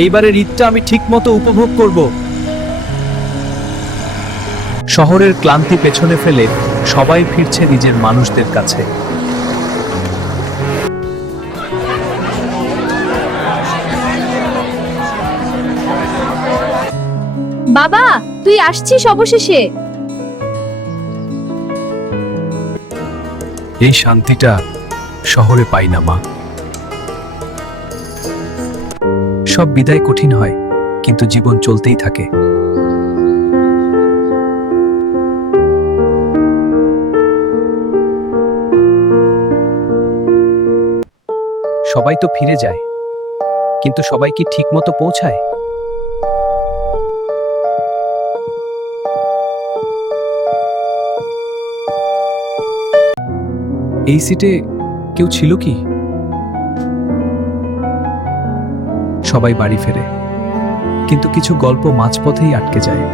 এইবারের ঈদটা আমি ঠিকমতো উপভোগ করব। শহরের ক্লান্তি পেছনে ফেলে সবাই ফিরছে নিজের মানুষদের কাছে। বাবা, তুই আসছিস অবশেষে। এই শান্তিটা শহরে পাই না মা। সব বিদায় কঠিন হয়, কিন্তু জীবন চলতেই থাকে। সবাই তো ফিরে যায়, কিন্তু সবাই কি ঠিকমতো পৌঁছায়? এই সিটে কেউ ছিল কি? সবাই বাড়ি ফেরে, কিন্তু কিছু গল্প মাঝপথেই আটকে যায়।